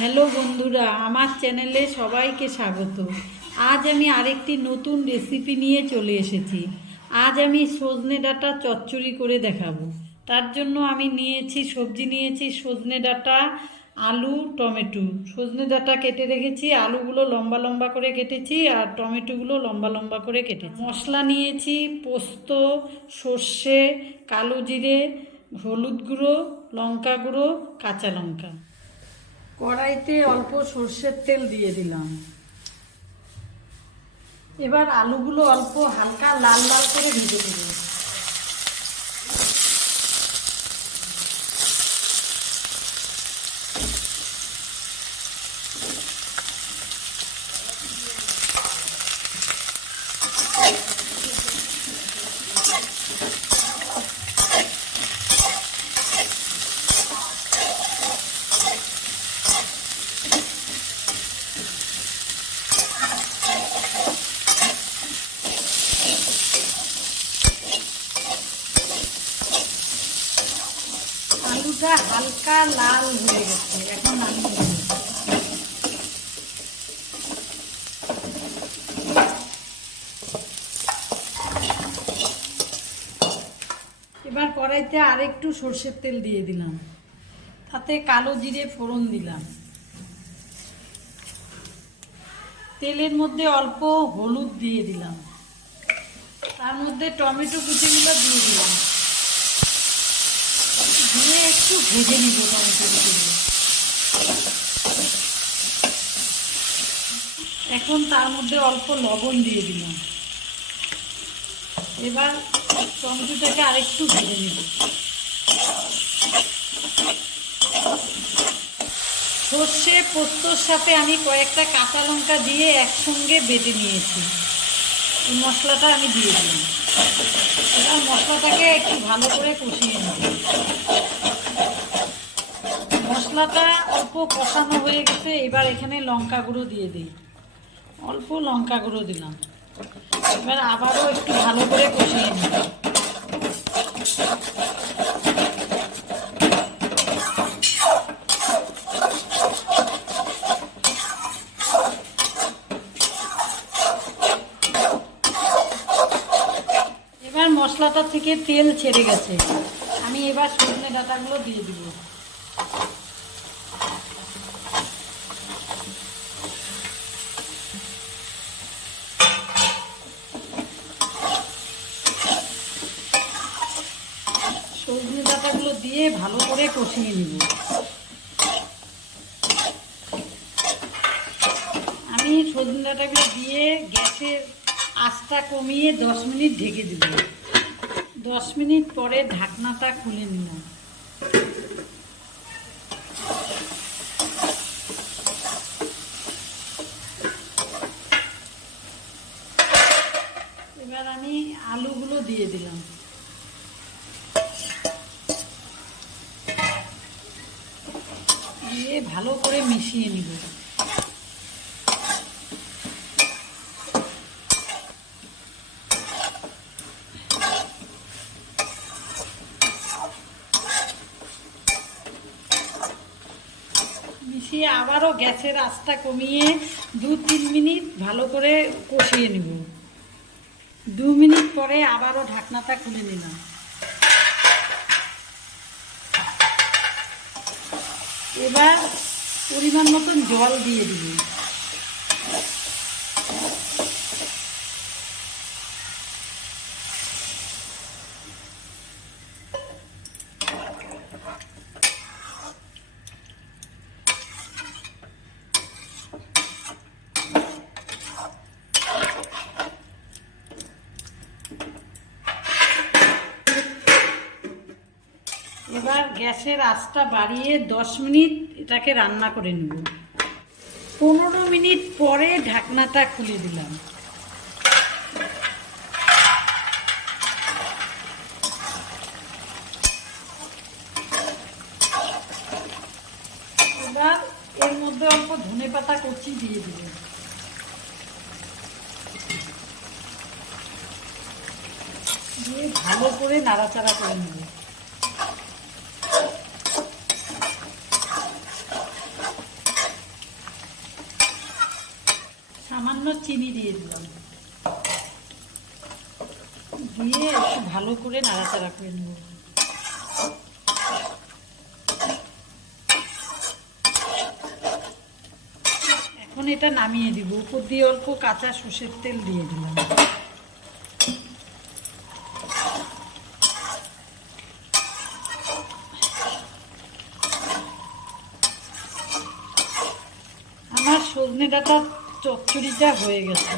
Hello বন্ধুরা, আমার চ্যানেলে সবাইকে স্বাগত। আজ আমি আরেকটি নতুন রেসিপি নিয়ে চলে এসেছি। আজ আমি সজনে ডাঁটা চচ্চড়ি করে দেখাবো। তার জন্য আমি সবজি নিয়েছি সজনে ডাঁটা, আলু, টমেটো। সজনে ডাঁটা কেটে রেখেছি, আলুগুলো লম্বা লম্বা করে কেটেছি আর টমেটোগুলো লম্বা লম্বা করে কেটেছি। মশলা নিয়েছি পোস্ত, সর্ষে, কালো জিরে, হলুদ গুঁড়ো, লঙ্কা গুঁড়ো, কাঁচা লঙ্কা। কড়াইতে অল্প সর্ষের তেল দিয়ে দিলাম। এবার আলুগুলো অল্প হালকা লাল লাল করে ভেজে দেব। আলুটা হালকা লাল হয়ে গেছে, এখন আমি এবার কড়াইতে আরেকটু সর্ষের তেল দিয়ে দিলাম, তাতে কালো জিরে ফোড়ন দিলাম। তেলের মধ্যে অল্প হলুদ দিয়ে দিলাম, তার মধ্যে টমেটো কুচিগুলো দিয়ে দিলাম, দিয়ে একটু ভেজে নিব টমেটো কুচিগুলো। এখন তার মধ্যে অল্প লবণ দিয়ে দিলাম। এবার টমেটোটাকে আরেকটু ভেজে নিব। সর্ষে পোস্তর সাথে আমি কয়েকটা কাঁচা লঙ্কা দিয়ে একসঙ্গে বেটে নিয়েছি। এই মশলাটা আমি দিয়ে দিলাম। এবার মশলাটাকে একটু ভালো করে কষিয়ে নেব। মশলাটা অল্প কষানো হয়ে গেছে, এবার এখানে লঙ্কা গুঁড়ো দিয়ে দিই। অল্প লঙ্কা গুঁড়ো দিলাম। এবার আবারও একটু ভালো করে কষিয়ে নেব। এবার মশলাটা থেকে তেল ছেড়ে গেছে, আমি এবার সজনে ডাঁটাগুলো দিয়ে দিব। সজনে ডাঁটাগুলো দিয়ে ভালো করে কষিয়ে নিব। আমি সজনে ডাঁটাগুলো দিয়ে গ্যাসের আঁচটা কমিয়ে 10 মিনিট ঢেকে দেব। 10 মিনিট পরে ঢাকনাটা খুলে নিলাম। এবার আমি আলুগুলো দিয়ে দিলাম। দিয়ে ভালো করে মিশিয়ে নিব। মিশিয়ে আবারও গ্যাসের আঁচটা কমিয়ে 2-3 মিনিট ভালো করে কষিয়ে নিব। 2 মিনিট পরে আবারও ঢাকনাটা খুলে নিলাম। এবার পরিমাণ মতন জল দিয়ে দিব। এবার গ্যাসের আঁচটা বাড়িয়ে 10 মিনিট এটাকে রান্না করে নেব। 15 মিনিট পরে ঢাকনাটা খুলে দিলাম। এবার এর মধ্যে অল্প ধনেপাতা কুচি দিয়ে দিব। দিয়ে ভালো করে নাড়াচাড়া করে নেব। সামান্য চিনি দিয়ে দিলাম, দিয়ে একটু ভালো করে নাড়াচাড়া করে নেব। এখন এটা নামিয়ে দিব, উপর দিয়ে অল্প কাঁচা সর্ষের তেল দিয়ে দিলাম। আমার সজনে ডাঁটা চচ্চড়িটা হয়ে গেছে।